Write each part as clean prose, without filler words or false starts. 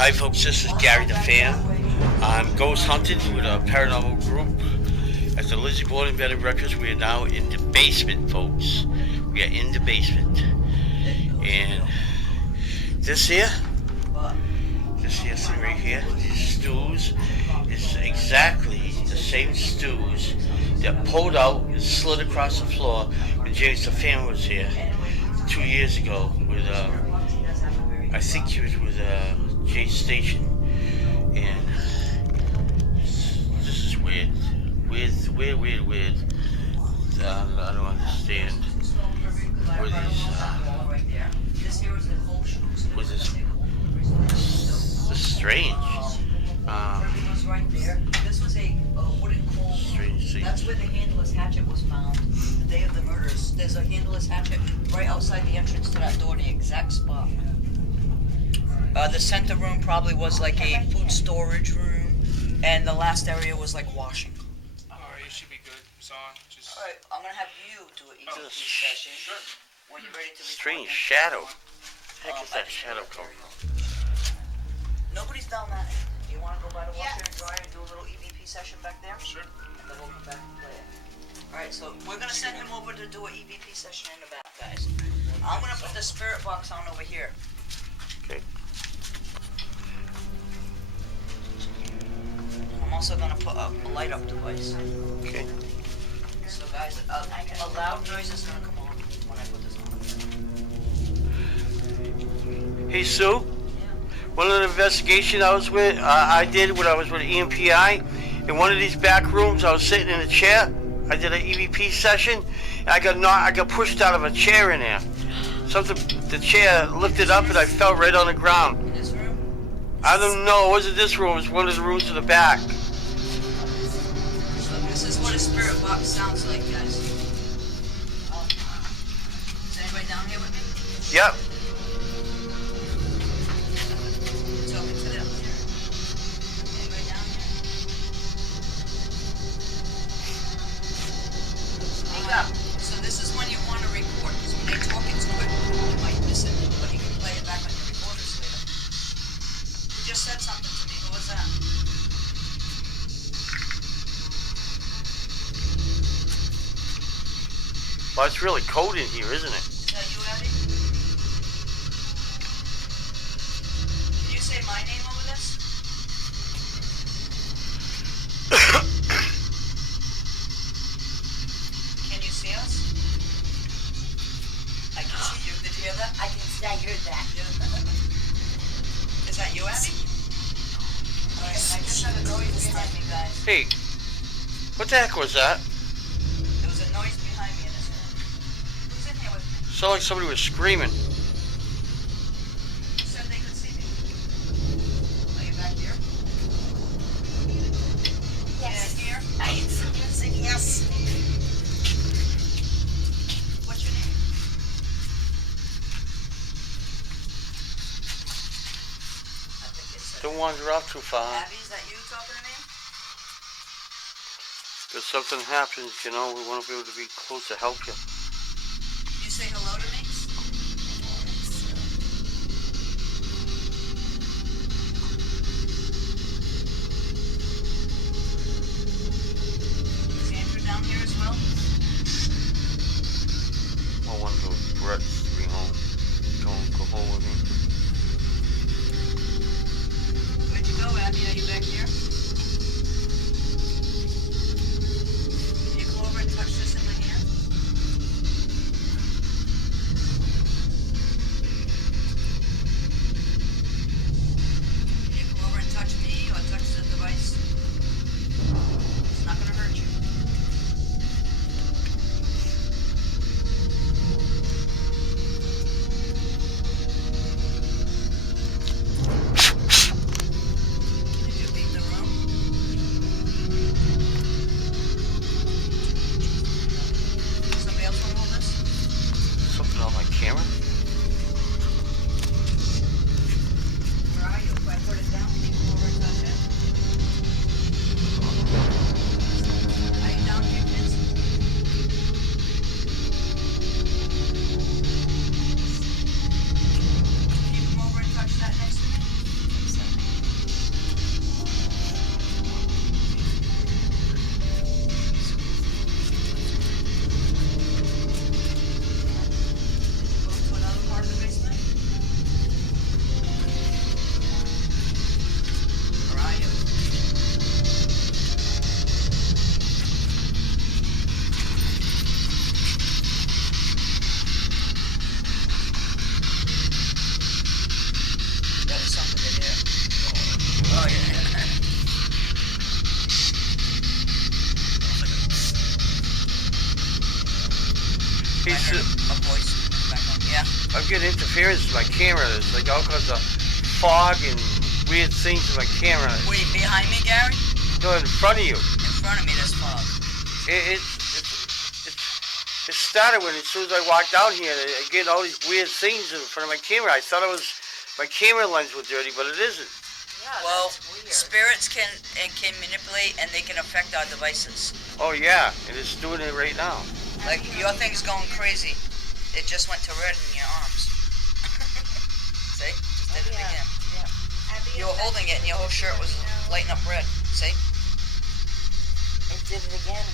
Hi folks, this is Gary the Fan. I'm ghost hunting with a paranormal group at the Lizzie Borden Bed and Records. We are now in the basement, folks. We are in the basement. And this here thing right here, these stews, is exactly the same stews that pulled out and slid across the floor when James the Fan was here 2 years ago with, I think he was with Jay Station. And this is weird. Weird. I don't understand where these, what is this is strange. This was a wooden coal. Strange thing. That's where the handless hatchet was found the day of the murders. There's a handless hatchet right outside the entrance to that door, the exact spot. The center room probably was like a food storage room, and the last area was like washing. Alright, you should be good. It's on. Just... Alright, I'm gonna have you do an EVP session. Sure. When you're ready to record. Strange shadow. Heck is that shadow coming from? Nobody's down that end. Do you want to go by the washer and dryer and do a little EVP session back there? Sure. And then we'll come back and play it. Alright, so we're gonna send him over to do an EVP session in the back, guys. I'm gonna put the spirit box on over here. Okay. I'm also gonna put a light up device. Okay. So guys, a loud noise is gonna come on when I put this on. Hey Sue, one of the investigations I did when I was with EMPI, in one of these back rooms, I was sitting in a chair. I did an EVP session, and I got pushed out of a chair in there. The chair lifted up, and I fell right on the ground. In this room? I don't know. It wasn't this room. It was one of the rooms to the back. So this is what a spirit box sounds like, guys. Is anybody down here with me? Yep. Talking to them. Anybody down here? Speak up. So this is when you want to record, because when they talk into it, you might miss it, but you can play it back on your recorders later. You just said something to me. Who was that? Well, it's really cold in here, isn't it? Is that you, Abby? Can you say my name over this? Can you see us? I can see you. Did you hear that? I heard that. Is that you, Abby? Alright, I just had a noise behind me, guys. Hey, what the heck was that? There was a noise behind me in this room. Who's in here with me? Sounded like somebody was screaming. Who said they could see me? Are you back here? Yes. Yeah, here? I said yes. What's your name? I think it said. Don't wander off too far. Abby, is that you talking to me? If something happens, we want to be able to be close to help you. You say hello to me? Is Andrew down here as well? I want those Brett's to be home. Go home with me. Where'd you go, Abby? Are you back here? Can you come over and touch this in my hand? Can you come over and touch me or touch the device? It's not gonna hurt you. Hey, I heard a voice back on. Yeah. I'm getting interference with my camera. There's like all kinds of fog and weird things in my camera. Wait, behind me, Gary? No, in front of you. In front of me, there's fog. It started when as soon as I walked down here, I get all these weird things in front of my camera. I thought it was my camera lens was dirty, but it isn't. Yeah, Well, that's weird. spirits can manipulate and they can affect our devices. Oh yeah, and it's doing it right now. Like your thing's going crazy. It just went to red in your arms. See? Just did it yeah. again. Yeah. You were holding it and your whole shirt was lighting up red. See? It did it again.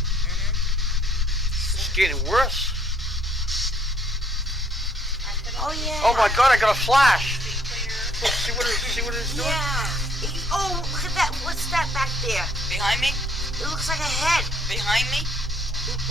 It's getting worse. Oh yeah. Oh my God, I got a flash. See what it's doing? Yeah. Oh, look at that. What's that back there? Behind me? It looks like a head. Behind me?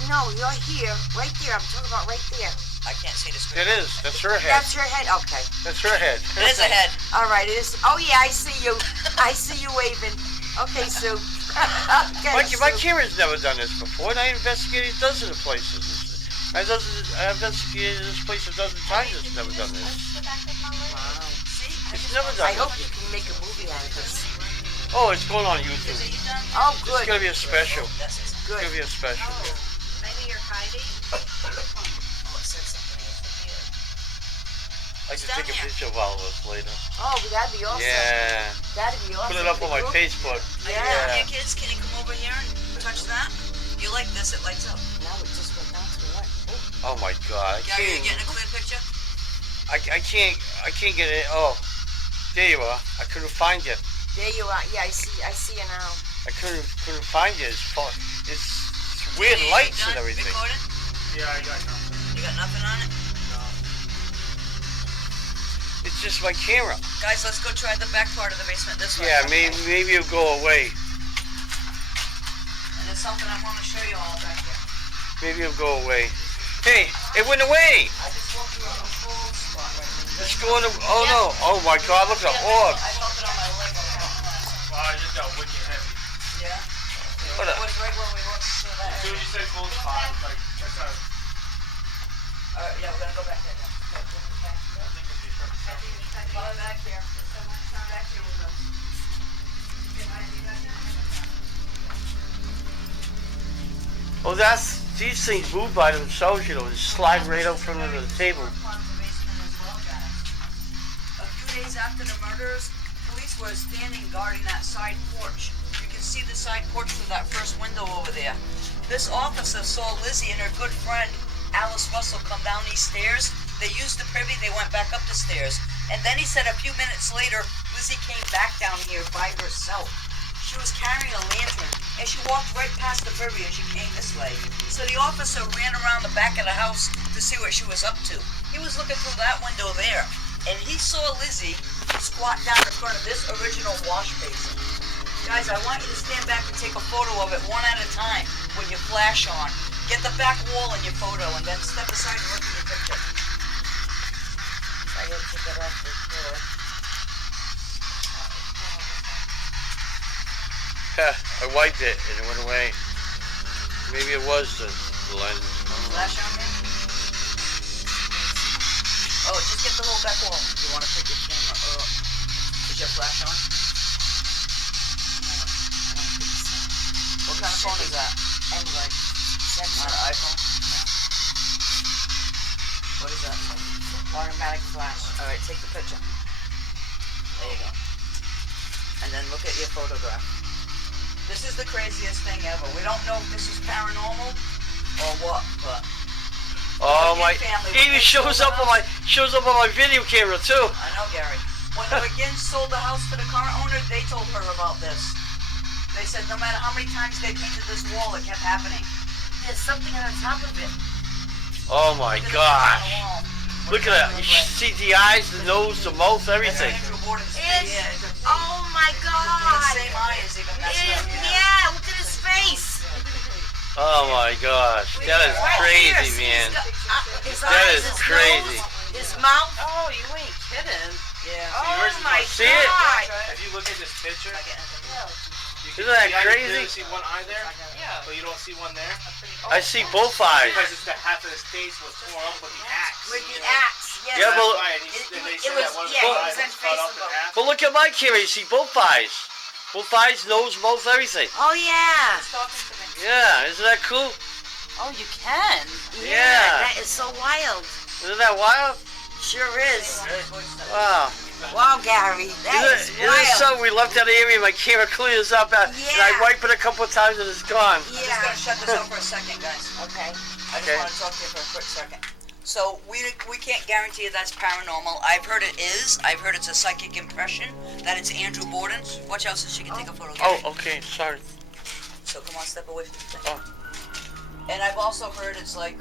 No, you're here. Right there. I'm talking about right there. I can't see the screen. It is. That's her head. That's your head? Okay. That's her head. It is a head. All right. It is. Oh yeah, I see you. I see you waving. Okay, Sue. Okay, My Sue. camera's never done this before, and I investigated dozens of places. I investigated this place a dozen times. It's never done this. Wow. It's never I done hope this. you can make a movie out of this. Oh, it's going on YouTube. Oh, It's good. gonna be a special. That's it. It's Good. gonna be a special. Maybe you're hiding. Oh, it said something. I can down take a here. picture of all of us later. Oh, that'd be awesome. Yeah. That'd be awesome. Put it up on my Group. Facebook. Yeah. Here, kids, can you come over here and touch that? You like this? It lights up. Now it just went down to what? Oh my God. Gary, you getting a clear picture? I can't get it. Oh, there you are. I couldn't find you. There you are. Yeah, I see you now. I couldn't find you. It's weird You lights done and everything. Yeah, Recording? I got nothing. You got nothing on it? No. It's just my camera. Guys, let's go try the back part of the basement this way. Yeah, maybe it'll go away. And there's something I want to show you all back here. Maybe it'll go away. Hey, it went away. I just walked through a full spot right here. It's going to. Oh no. Oh my God. Look at the orb. I felt it on my leg. Well, I just got wicked heavy. Yeah? What It a- was right when we walked through that As soon area. as you said full spot, like, that's how Alright, yeah, we're gonna go back there now. Okay, we're going back I here. think it'd be perfect. Follow back here. Back here with us. Oh, these things move by themselves, you know, and slide right out from under the table. A few days after the murders, police were standing guarding that side porch. You can see the side porch through that first window over there. This officer saw Lizzie and her good friend Alice Russell come down these stairs. They used the privy, they went back up the stairs. And then he said a few minutes later, Lizzie came back down here by herself. She was carrying a lantern, and she walked right past the privy and she came this way. So the officer ran around the back of the house to see what she was up to. He was looking through that window there, and he saw Lizzie squat down in front of this original wash basin. Guys, I want you to stand back and take a photo of it one at a time with your flash on. Get the back wall in your photo, and then step aside and look at your picture. I had to get off the floor. I wiped it and it went away. Maybe it was the lens. Flash on there? Oh, just get the whole back wall. You want to put your camera up. Is your flash on? What kind of phone is that? Anyway, that's On an iPhone? What is that? automatic flash. Alright, take the picture. There you go. And then look at your photograph. This is the craziest thing ever. We don't know if this is paranormal or what, but Oh my! Family, It even when they shows sold up the on my video camera too. I know, Gary. When the McGinns sold the house to the current owner, they told her about this. They said no matter how many times they painted this wall, it kept happening. There's something on top of it. Oh my Look at the picture on the gosh! wall. Look at that! You should see the eyes, the nose, the mouth, everything. Andrew Gordon's It's, yeah, oh my the God. same eye as even that's Yeah, look at his face. Oh my gosh! That is Right crazy, here, see, man. his That eyes, is his crazy. nose, his mouth. Oh, you ain't kidding. Yeah. Oh yours is my like- See it? God. If you look at this picture, Isn't that You crazy? see one eye there, Yeah. but you don't see one there. I see both eyes. Because it's the half of his face was torn up with the axe. With the axe, yes. Yeah, That's but- why, and they said that one of the yeah, it eyes was was cut up in unfaceable. half. But look at my camera. You see both eyes. Both eyes, nose, mouth, everything. Oh yeah. He's talking to me. Yeah, isn't that cool? Oh, you can. Yeah. That is so wild. Isn't that wild? Sure is. Wow. Wow, Gary. That is Isn't it wild. so? We left that area, my camera clears up, and I Yeah. wipe it a couple of times and it's gone. I'm just Yeah. gonna shut this off for a second, guys. Okay. I just Okay. want to talk to you for a quick second. So we can't guarantee you that's paranormal. I've heard it is. I've heard it's a psychic impression that it's Andrew Borden. Watch out so she can take a photo. Oh, okay, sorry. So come on, step away from the thing. Oh. And I've also heard it's like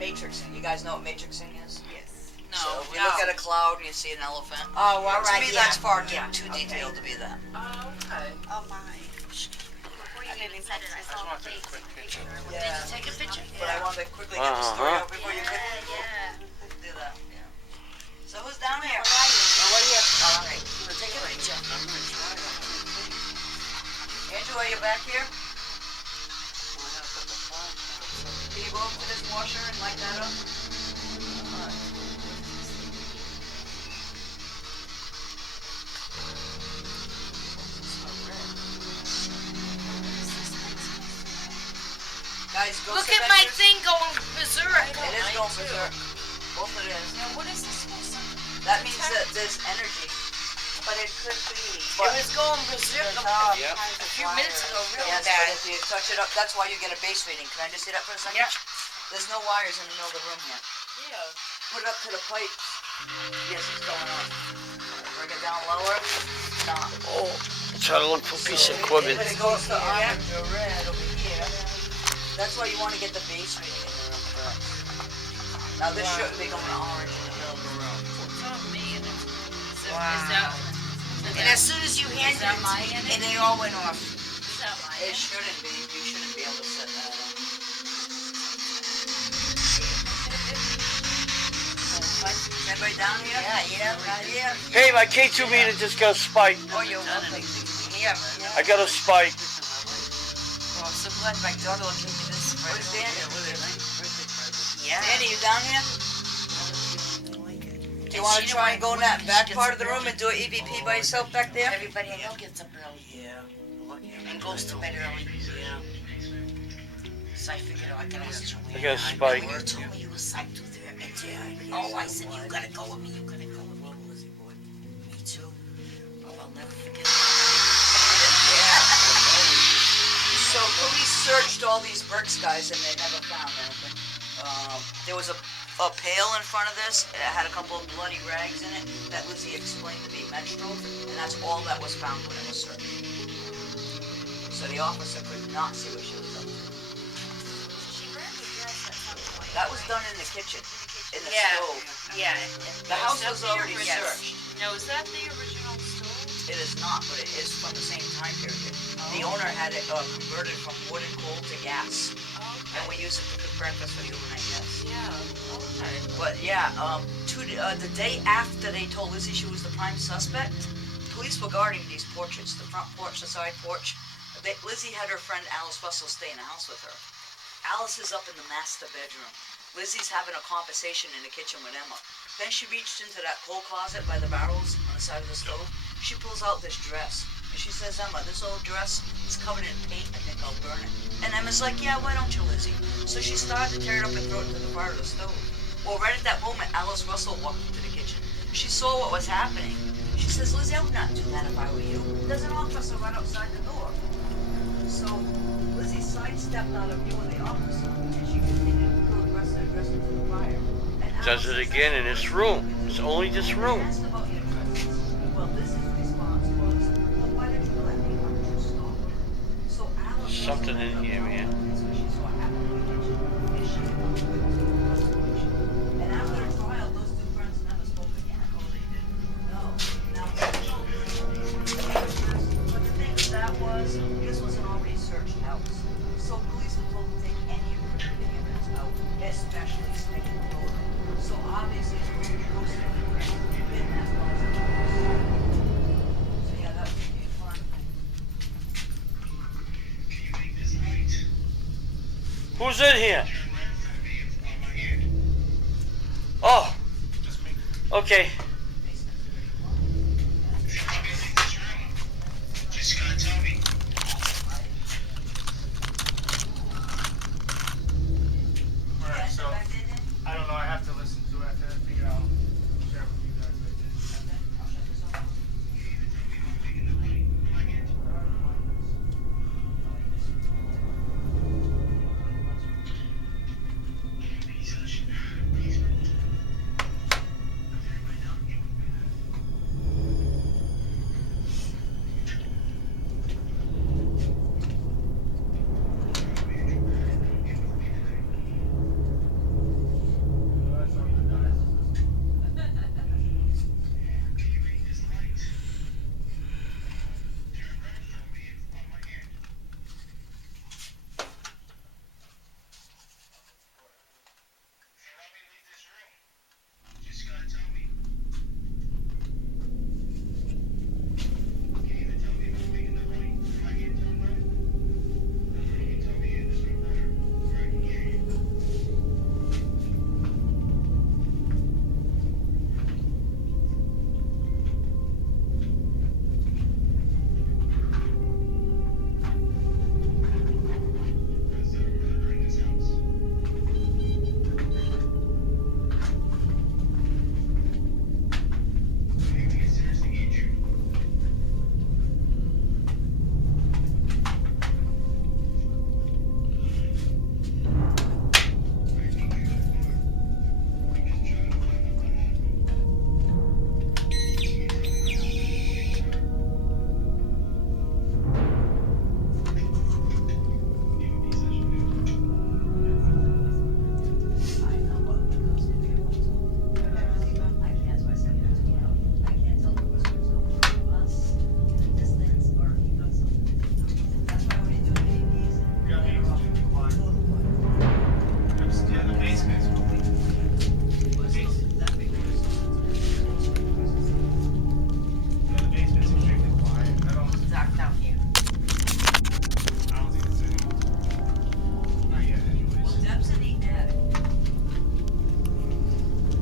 matrixing. You guys know what matrixing is? Yes. So if you look at a cloud and you see an elephant. Oh, all To right. me, yeah. that's far too Yeah, okay. detailed to be that. Oh, okay. Oh my. Before you get inside it, I saw a face picture. Yeah. Did you take a picture? But I wanted to quickly get the story out before you could Yeah. do that. Yeah. So who's down here? How are you? Oh, what are you? All right. We'll take a picture. Andrew, are you back here? Can you go up to this washer and light that up? Guys, go Look sit at back my here. thing going berserk. It is going berserk. Both it is. Now, what is this supposed to be? That means that there's energy. But it could be. It was going berserk a few minutes ago, really Yes, but bad. if you touch it up, that's why you get a base reading. Can I just see that for a second? Yeah. There's no wires in the middle of the room here. Yeah. Put it up to the pipe. Yes, it's going on. Bring it down lower. Stop. Oh, try to look for a piece of equipment. If it goes to orange or red over here, that's why you want to get the base reading in the room first. Now this shouldn't be going to orange in the middle of the room. And as soon as you hand that it, my end? and they all went off. Is that my It shouldn't be. You shouldn't be able to set that up. Is everybody down here? Yeah. Hey, my K2 meter just got a spike. Oh, you're welcome. Yeah. I got a spike. Well, I'm so glad my daughter will give me this. Where's Danny? Yeah. Danny, you down here? Do you want to try and go in that back part of the room and do an EVP by yourself back there? Everybody I know gets up early. Yeah. And goes to bed early. So I figured I could ask you. I got a spike. You told me you were psyched with her. And oh, I said, you gotta go with me. You gotta go with me. Me too. Oh, I'll never forget. So police searched all these bricks, guys, and they never found anything. There was a pail in front of this. It had a couple of bloody rags in it that Lizzie explained to be menstrual, and that's all that was found when it was searched. So the officer could not see what she was up to. That was done in the kitchen, in the stove. Yeah. The house was already Yes. searched. Now, is that the original stove? It is not, but it is from the same time period. The owner had it converted from wood and coal to gas, and we use it to cook breakfast for the overnight guests. Yeah. Okay. But yeah, the day after they told Lizzie she was the prime suspect, police were guarding these porches, the front porch, the side porch. Lizzie had her friend Alice Russell stay in the house with her. Alice is up in the master bedroom. Lizzie's having a conversation in the kitchen with Emma. Then she reached into that coal closet by the barrels on the side of the stove. She pulls out this dress. And she says, Emma, this old dress is covered in paint. I think I'll burn it. And Emma's like, yeah, why don't you, Lizzie? So she started to tear it up and throw it to the fire of the stove. Well, right at that moment, Alice Russell walked into the kitchen. She saw what was happening. She says, Lizzie, I would not do that if I were you. There's an officer right outside the door. So Lizzie sidestepped out of view of the officer, and she continued to throw the rest of the dress into the fire. And Does it again in this room. It's only this room. asked about your dresses. Well, Lizzie's response was, well, why did you let me? Why did you stop? So Alice Something in here, man. That's what she saw happen in the kitchen. And she went to the prosecution. And after the trial, those two friends never spoke again. Oh, they did? No. Now, but the thing with that was, this was an already searched house. So police were told to take any incriminating evidence out, especially sticking the door. So obviously, it's pretty close to the in that closet. So yeah, that would be fun. Who's in here? Oh, okay. Just gotta tell me. Alright, so I don't know, I have to listen to it. I have to figure out, share with you guys what I did.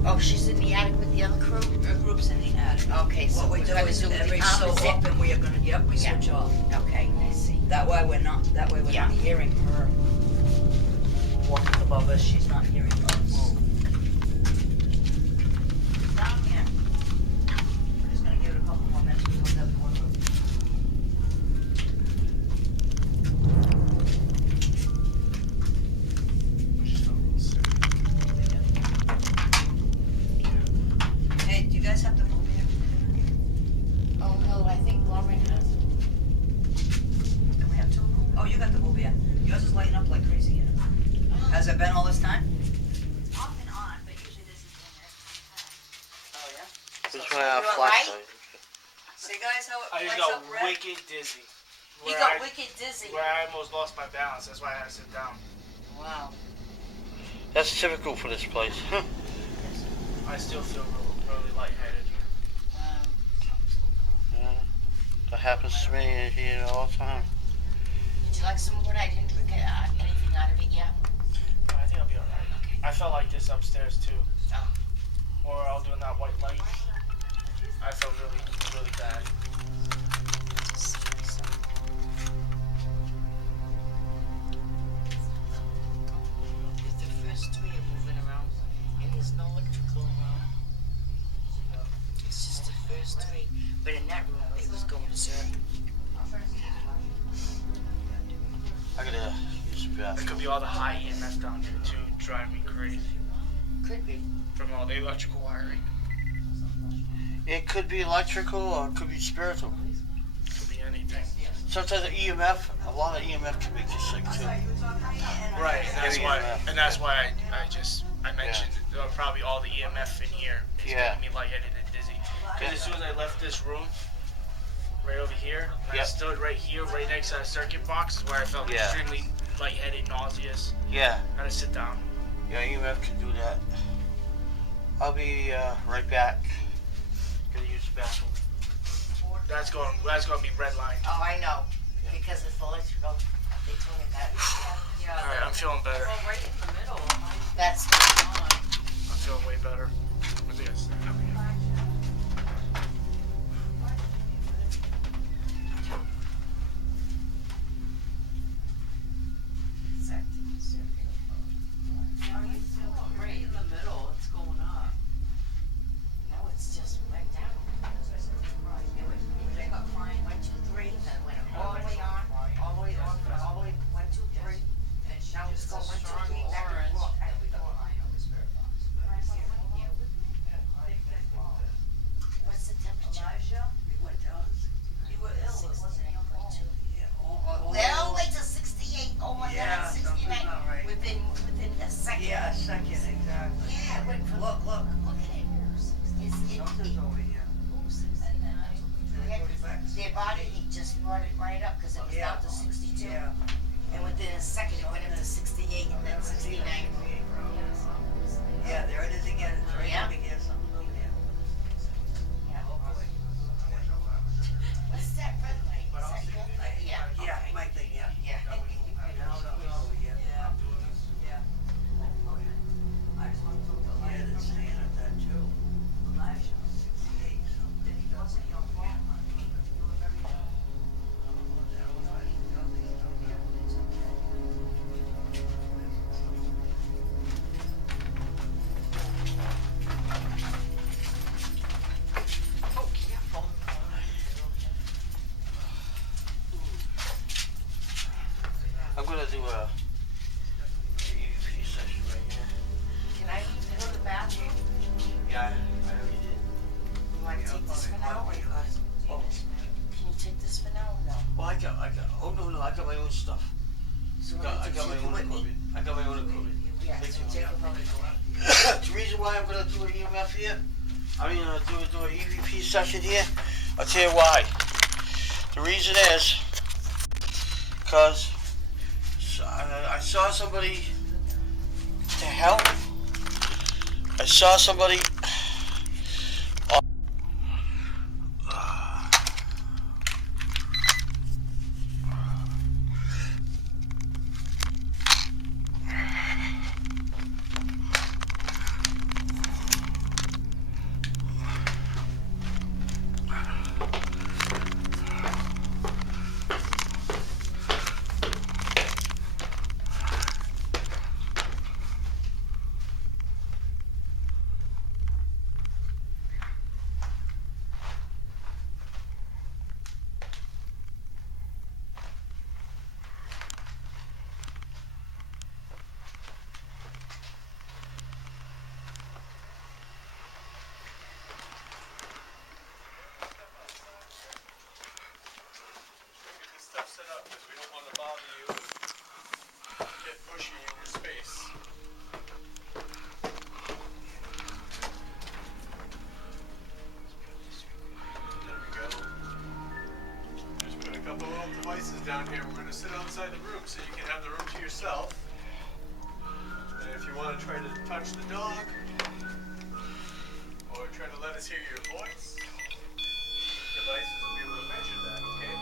Oh, she's in the attic with the other crew? Her group's in the attic. Okay, so What we we're do gonna is do the every so opposite. often we are gonna, yep, we Yeah. switch off. Okay, I see. That way we're not Yeah. hearing her walking above us, she's not hearing us. Down here. We're just gonna give it a couple more minutes before that corner. Hey, do you guys have the movie here? Oh, no, I think Lauren has. Can we have two? Oh, you got the movie here. Yours is lighting up like crazy here. Has it been all this time? Off and on, but usually this is in there. Oh, yeah? This one I have You alright? flashlight. See guys how I it just lights got up red? wicked dizzy. He Where got I- wicked dizzy. Where I almost lost my balance, that's why I had to sit down. Wow. That's typical for this place. I still feel really lightheaded. Yeah, that happens to me here all the time. Would you like some water? I didn't drink anything out of it yet. No, I think I'll be alright. Okay. I felt like this upstairs too. Oh. Or I was doing that white light. I felt really, really bad. If the first three are moving around and there's no electrical around, it's just the first three. But in that room, it was going berserk. I gotta use the It bathroom. could be all the high EMF down here too, driving me crazy Could be. from all the electrical wiring. It could be electrical or it could be spiritual. Could be anything. Sometimes the EMF, a lot of EMF can make you sick too. Right, and that's Heavy why. EMF. And that's why I mentioned probably all the EMF in here is Yeah. making me lightheaded and dizzy. Because as soon as I left this room, right over here, and I Yep. stood right here, right next to that circuit box, is where I felt Yeah. extremely lightheaded, nauseous. Yeah, I had to sit down. yeah, EMF can do that. I'll be right back. Gonna use the bathroom. That's going to be redlined. Oh, I know. Because it's electrical. They told me that. Yeah, Alright, I'm feeling better. Well, right in the middle. That's I'm feeling way better. Where's the guys? Right in the middle, it's going up. no, it's just went down. It went 1, 2, 3, then went all the way on, all the way on, all the way 1, 2, 3. Now it's going 1, 2, 3 back and forth. What's the temperature? You were ill, it wasn't your fault. Well, wait till 68. Oh my Yeah, God, something's 69. not right. Within a second. Yeah, a second, exactly. Yeah, it went from, Look, look at it. something's over here. Their body heat just brought it right up because it was down to 62. Yeah. And within a second, it went up to 68 and then 69. Yeah, there it is again, it's right Yeah. over here, something over here. Yeah. Oh, boy. What's that red light? Is that your light? Yeah. Yeah, my thing, yeah. Yeah. Something's over here. Yeah. Yeah. I just want to look at Yeah, it's saying it that too. 68 something. It wasn't your fault, honey. You were very young. Oh, careful. I'm gonna do a EVP session right here. Can I leave to go to the bathroom? Yeah, I already did. You want to take this for now? Or Oh, can you take this for now or no? well, oh no, I got my own stuff. So I got my own equipment. I got my own equipment. Yeah, so take them over. The reason why I'm gonna do an EMF here, do an EVP session here, I'll tell you why. The reason is, because I saw somebody to help. I saw somebody Stuff set up because we don't want to bother you. Get pushy in your space. There we go. Just put a couple little devices down here. We're going to sit outside the room so you can have the room to yourself. And if you want to try to touch the dog or try to let us hear your voice, these devices will be able to measure that, okay?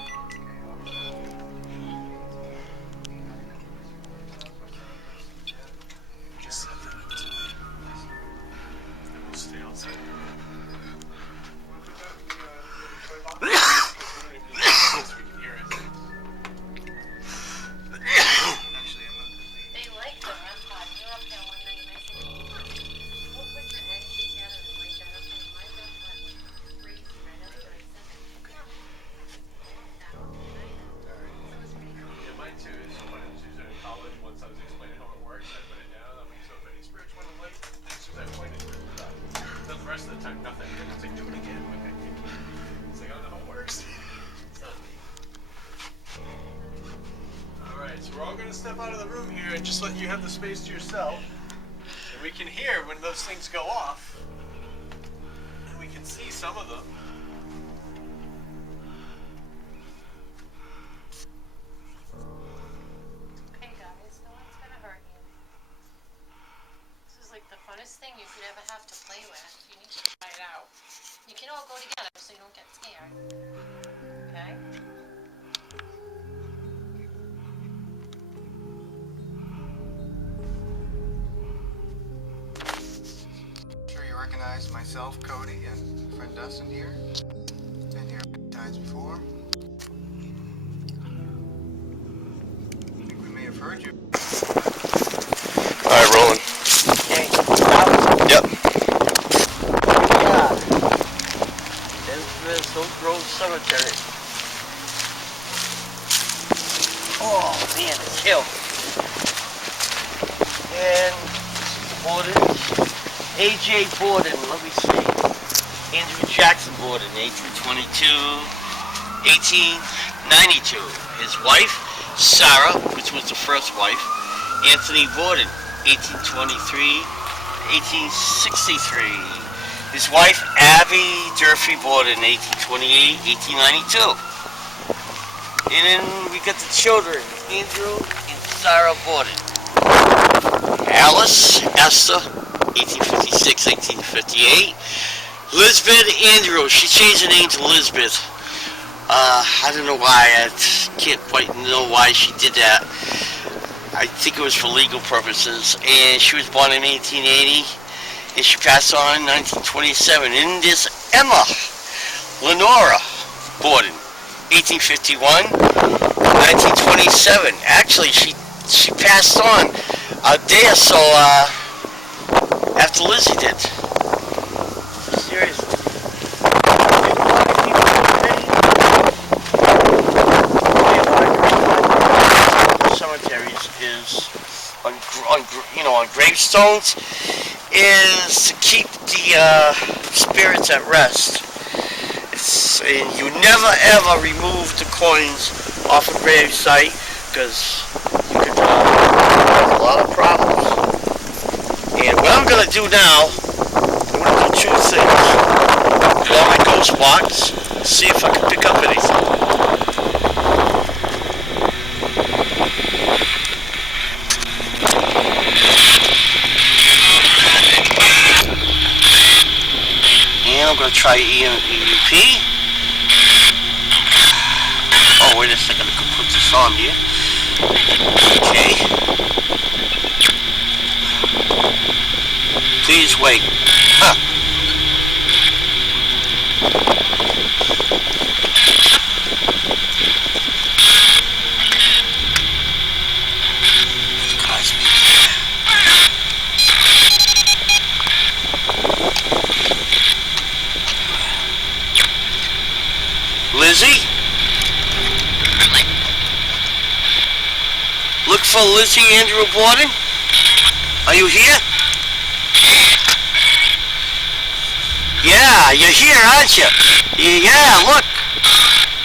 Just set that outside. Then we'll stay outside. So we can hear it. Actually, I'm not They like the REM pod. You're up there one night and I said, we'll put your head together and lay down up there. My REM pod was crazy right after I said it. Yeah. Yeah, mine too is when I was using it in college, once I was explaining how it works, I put it down. I mean, so if any spirits went away, as soon as I pointed to it, it stopped. Then the rest of the time, nothing. It's like, do it again. Okay. It's like, I don't know how it works. Alright, so we're all going to step out of the room here and just let you have the space to yourself. And we can hear when those things go off. And we can see some of them. Hey guys, no one's gonna hurt you. This is like the funnest thing you could ever have to play with. You need to try it out. You can all go together so you don't get scared. Okay? guys, myself, Cody, and friend Dustin here. Been here many times before. I think we may have heard you. Alright, rolling. Okay. Yep. Yeah. There's Oak Grove Cemetery. Oh man, it's hill. And Borden, AJ Borden, let me see. Andrew Jackson Borden, age 22, 1892. His wife, Sarah, which was the first wife, Anthony Borden, 1823, 1863. His wife, Abby Durfee Borden, 1828, 1892. And then we got the children, Andrew and Sarah Borden. Alice Esther, 1856, 1858. Lisbeth Andrew, she changed her name to Lisbeth. I don't know why, I can't quite know why she did that. I think it was for legal purposes. And she was born in 1880, and she passed on in 1927. And this Emma Lenora Borden, 1851, 1927. Actually, she passed on a day or so after Lizzie did. Seriously. Cemeteries is on gravestones is to keep the spirits at rest. And you never ever remove the coins off a grave site because you could cause a lot of problems. And what I'm going to do now, I'm going to do two things. Go on my ghost box, see if I can pick up anything. And I'm going to try EVP. Oh, wait a second, I can put this on here. Okay. Please wait. Huh. Lizzie? Look for Lizzie Andrew Borden. Are you here? Yeah, you're here, aren't you? Yeah, look.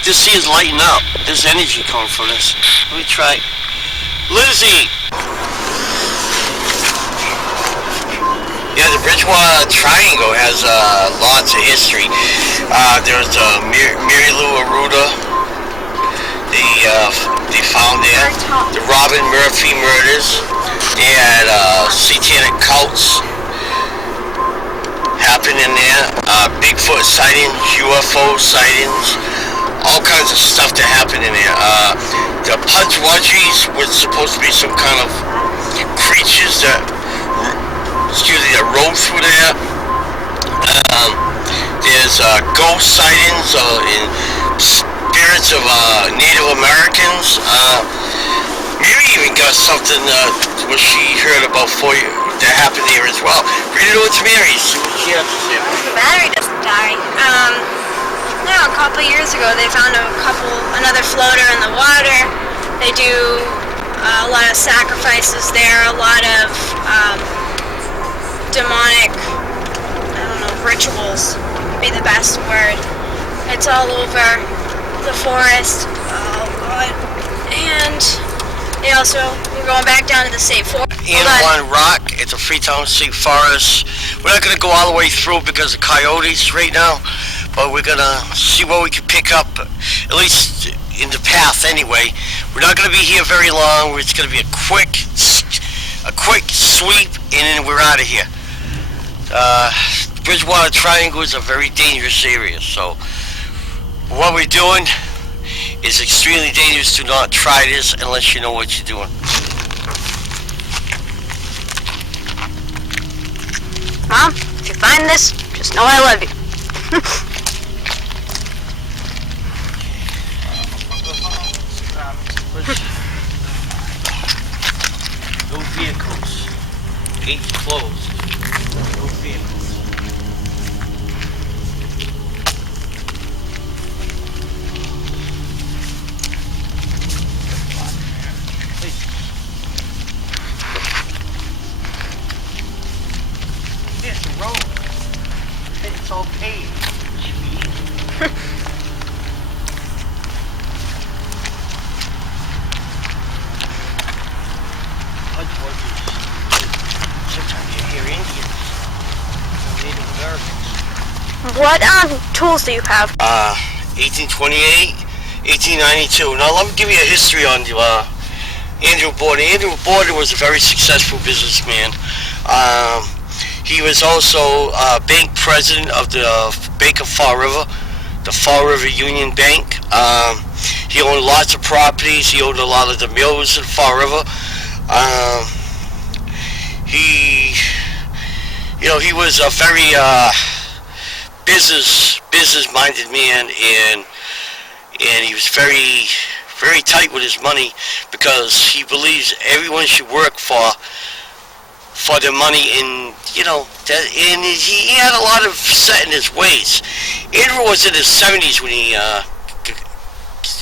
This sea is lighting up. There's energy coming from this. Let me try. Lizzie! Yeah, the Bridgewater Triangle has lots of history. There's Mary Lou Aruda, they found there. The Robin Murphy murders. They had satanic cults happen in there. Bigfoot sightings, UFO sightings, all kinds of stuff that happened in there. The Pudgewudgies was supposed to be some kind of creatures that rode through there. There's ghost sightings and spirits of Native Americans. Mary even got something what she heard about that happened here as well. Read it over to Mary. See what she has to say. The battery doesn't die. A couple years ago they found another floater in the water. They do a lot of sacrifices there, a lot of demonic, rituals would be the best word. It's all over the forest. Oh God. And we're going back down to the state forest. One Rock, it's a Freetown State Forest. We're not going to go all the way through because of coyotes right now, but we're going to see what we can pick up, at least in the path anyway. We're not going to be here very long. It's going to be a quick sweep, and then we're out of here. Bridgewater Triangle is a very dangerous area, so what we're doing is extremely dangerous. Do not try this unless you know what you're doing. Mom, if you find this, Just know I love you. No vehicles. Gates closed. No vehicles. Please. There's the road. It's all paved. Sometimes you hear Indians, Native Americans. What tools do you have? 1828, 1892. Now let me give you a history on Andrew Borden. Andrew Borden was a very successful businessman. He was also bank president of the Bank of Fall River, the Fall River Union Bank. He owned lots of properties. He owned a lot of the mills in Fall River. He was a very business-minded man, and he was very tight with his money because he believes everyone should work for their money, and and he had a lot of set in his ways. Andrew was in his 70s when he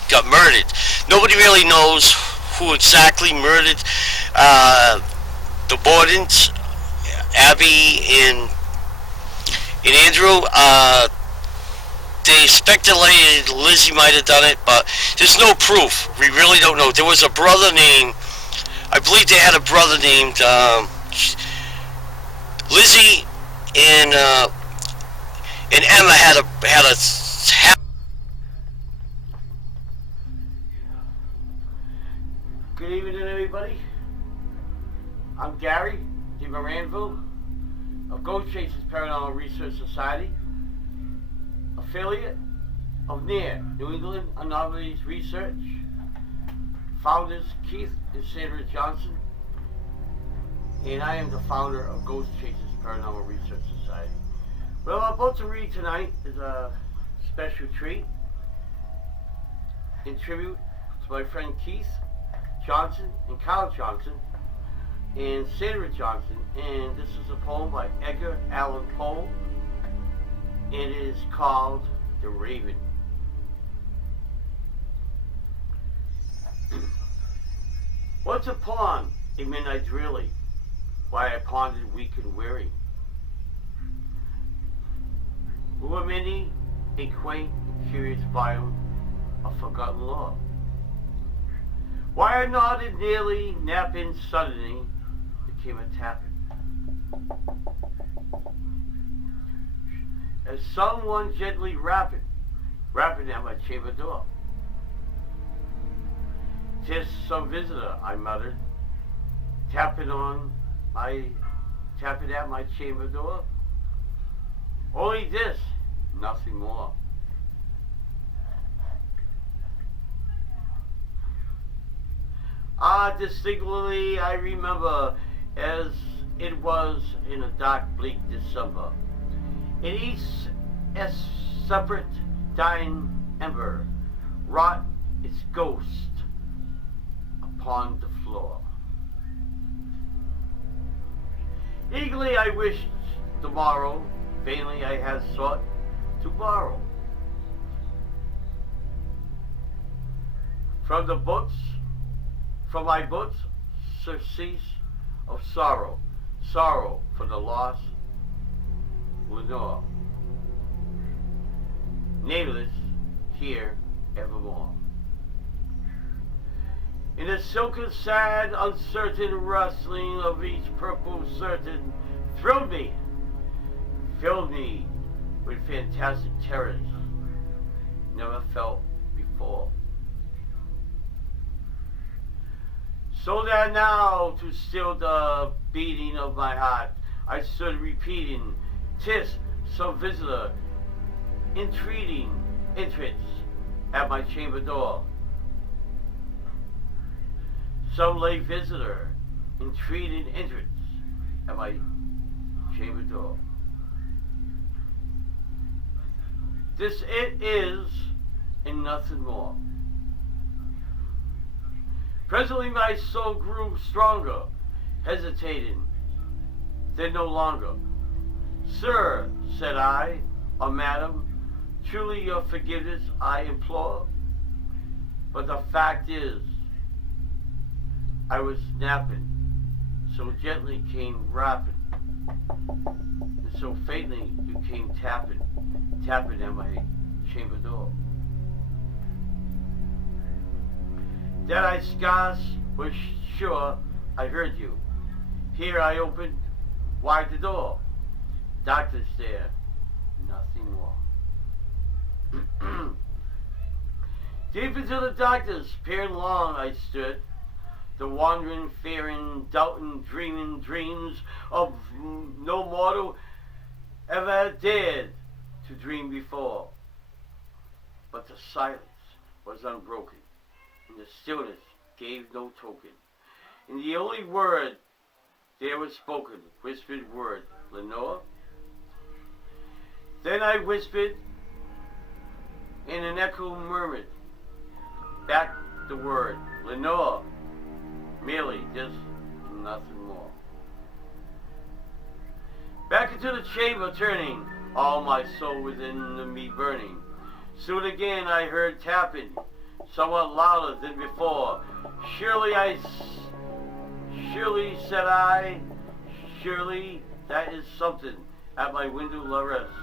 got murdered. Nobody really knows who exactly murdered the Bordens, Abby and Andrew. They speculated Lizzie might have done it, but there's no proof. We really don't know. There was a brother named, I believe they had a brother named Lizzie and Emma had a. Good evening, everybody. I'm Gary DeMaranville of Ghost Chasers Paranormal Research Society, affiliate of NEAR, New England Anomalies Research, founders Keith and Sandra Johnson, and I am the founder of Ghost Chasers Paranormal Research Society. What I'm about to read tonight is a special treat in tribute to my friend Keith Johnson and Kyle Johnson and Sandra Johnson, and this is a poem by Edgar Allan Poe. It is called The Raven. Once upon a midnight drilling, why I pondered weak and weary, over many a quaint and curious biome of forgotten lore. Why I nodded nearly, napping suddenly, became a tapping. As someone gently rapping at my chamber door. "'Tis some visitor," I muttered, tapping at my chamber door. Only this, nothing more. Distinctly I remember, as it was in a dark, bleak December, in each separate dying ember wrought its ghost upon the floor. Eagerly I wished the morrow, vainly I had sought to borrow from my books, surcease of sorrow for the loss, Lenore, nameless here evermore. In the silken, sad, uncertain rustling of each purple certain filled me with fantastic terrors never felt before. So that now, to still the beating of my heart, I stood repeating, "'Tis some visitor, entreating entrance at my chamber door." Some late visitor, entreating entrance at my chamber door. This it is, and nothing more. Presently my soul grew stronger, hesitating, then no longer. Sir, said I, or madam, truly your forgiveness I implore. But the fact is, I was napping, so gently came rapping, and so faintly you came tapping at my chamber door. That I scarce was sure I heard you. Here I opened wide the door. Doctor's there, nothing more. Deep into the doctor's peering long I stood, the wandering, fearing, doubting, dreaming dreams of no mortal ever dared to dream before. But the silence was unbroken, and the stillness gave no token. And the only word there was spoken, whispered word, Lenore. Then I whispered, and an echo murmured back the word, Lenore. Merely just nothing more. Back into the chamber turning, all my soul within me burning. Soon again I heard tapping, somewhat louder than before. Surely said I, surely that is something at my window la rest.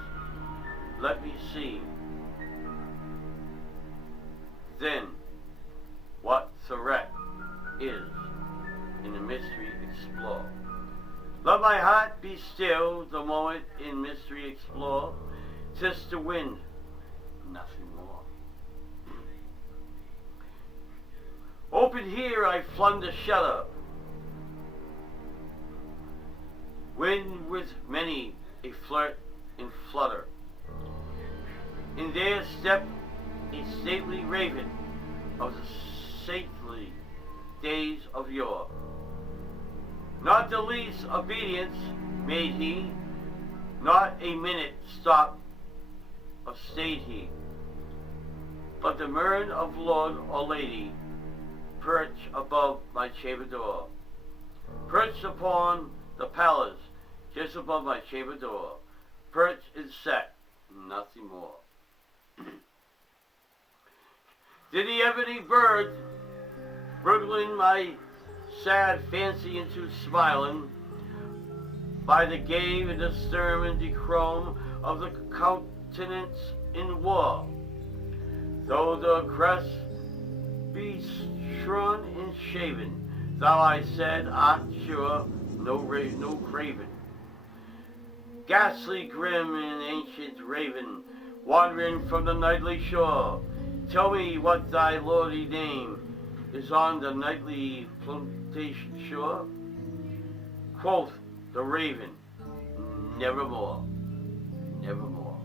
Let me see. Then, what threat is in the mystery explore. Let my heart be still the moment in mystery explore. 'Tis the wind, nothing more. Open here I flung the shutter. Wind with many a flirt and flutter. In there stepped a stately raven of the saintly days of yore. Not the least obedience made he, not a minute stop or stayed he, but the murn of lord or lady perched above my chamber door, perched upon the palace just above my chamber door, perched and set, nothing more. Did the ebony bird burgling my sad fancy into smiling by the gay and the stern and dechrome of the countenance in war? Though the crest be shorn and shaven, thou I said art sure no craven. Ghastly grim and ancient raven, wandering from the nightly shore, tell me what thy lordly name is on the nightly plantation shore. Quoth the raven, nevermore, nevermore.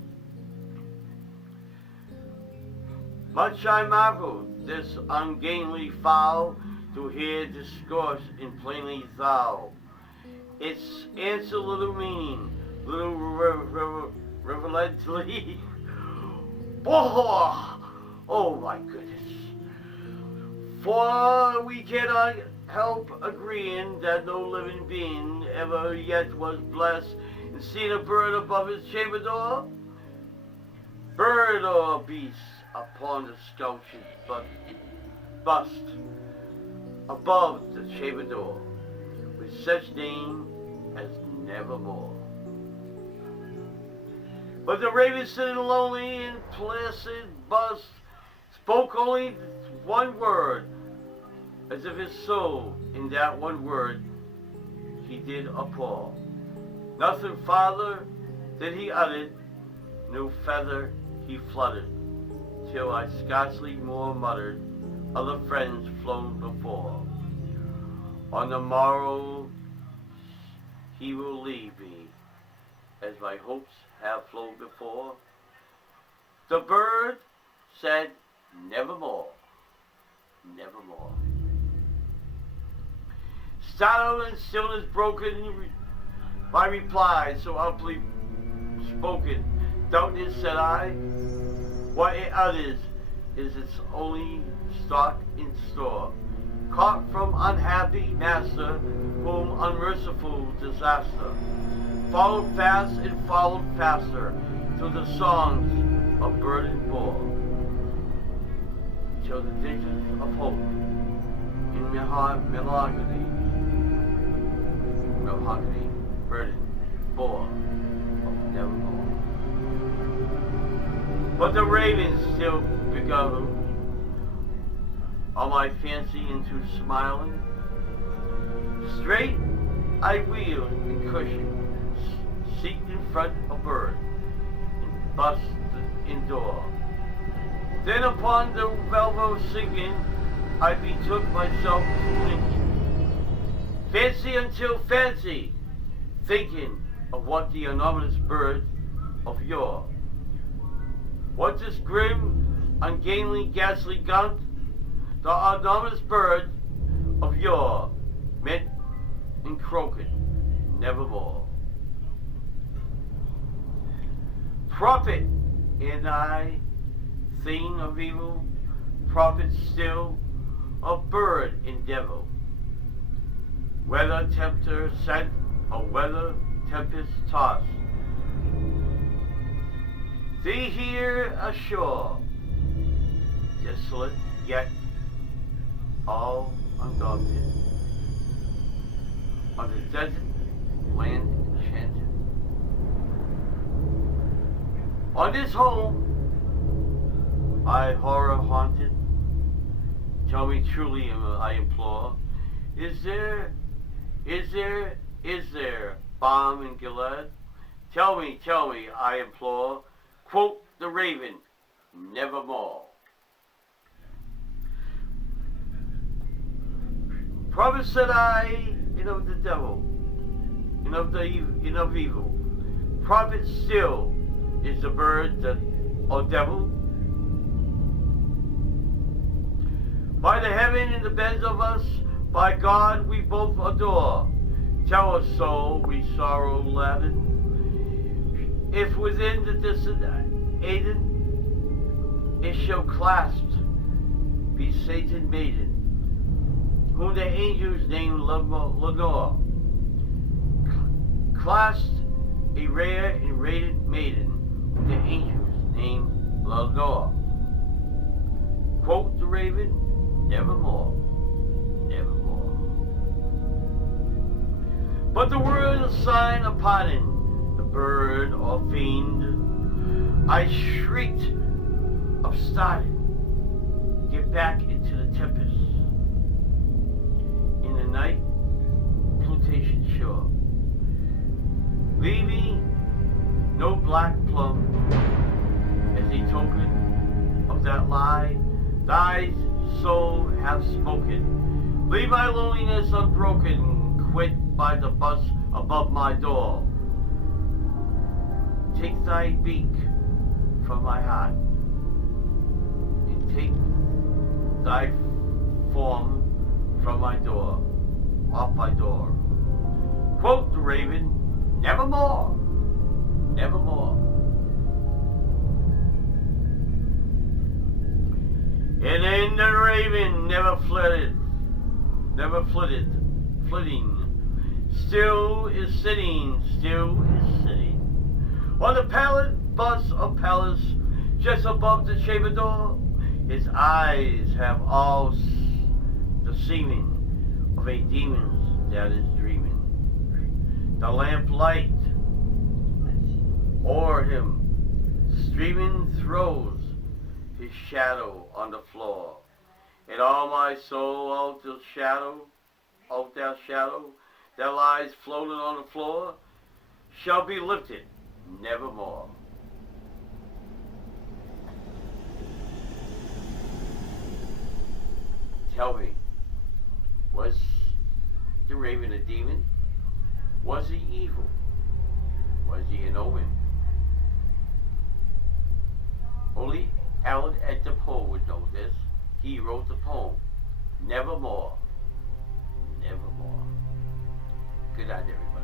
Much I marveled this ungainly fowl to hear discourse in plainly thou. Its answer little meaning, little reverently. Oh my goodness. For we cannot help agreeing that no living being ever yet was blessed and seen a bird above his chamber door. Bird or beast upon the sculptured bust above the chamber door, with such name as nevermore. But the raven sitting lonely and placid bust spoke only one word, as if his soul in that one word he did appall. Nothing farther than he uttered, no feather he fluttered, till I scarcely more muttered, other friends flown before. On the morrow he will leave me, as my hopes have flown before. The bird said nevermore, nevermore. Startled and stillness broken by reply so amply spoken. Doubtless, said I, What it utters is its only stock in store, caught from unhappy master, whom unmerciful disaster followed fast and followed faster through the songs of burden bore, till the digits of hope in mahogany burden bore of nevermore. But the ravens still beguiled all my fancy into smiling. Straight I wheeled and cushioned, seeked in front a bird, and busted indoor. Then upon the velvet singing, I betook myself to thinking. Fancy until fancy, thinking of what the anonymous bird of yore. What this grim, ungainly, ghastly gaunt, the anonymous bird of yore, meant and croaked nevermore. Prophet and I, thing of evil, prophet still, of bird and devil. Weather tempter sent, or weather tempest tossed. Thee here ashore, desolate yet all undaunted, on the desert land enchanted. On this home I horror haunted. Tell me truly, I implore, is there balm in Gilead? Tell me, I implore, quote the raven, nevermore. Prophet said I, of the devil, of evil. Prophet still is the bird that, or devil. By the heaven in the beds of us, by God we both adore. Tell us so, we sorrow laden. If within the distant Aden, it shall clasp, be Satan maiden, whom the angels name Lenore. Clasped a rare and radiant maiden, whom the angels name Lenore. Quote the raven, nevermore, nevermore. But the word of sign upon him, the bird or fiend, I shrieked of starting, get back into the tempest. In the night, flotation shore, leaving no black plum as a token of that lie thy soul hath spoken. Leave my loneliness unbroken, quit by the bus above my door. Take thy beak from my heart, and take thy form from my door, off my door. Quote the raven, nevermore, nevermore. And then the raven never flitted, flitting. Still is sitting on the pallid bus of palace, just above the chamber door. His eyes have all the seeming of a demon that is dreaming. The lamp light o'er him streaming throws his shadow on the floor. And all my soul out that shadow that lies floating on the floor shall be lifted nevermore. Tell me, was the raven a demon? Was he evil? Was he an omen? Only Alan Edgar Poe would know this. He wrote the poem, Nevermore, Nevermore. Good night, everybody.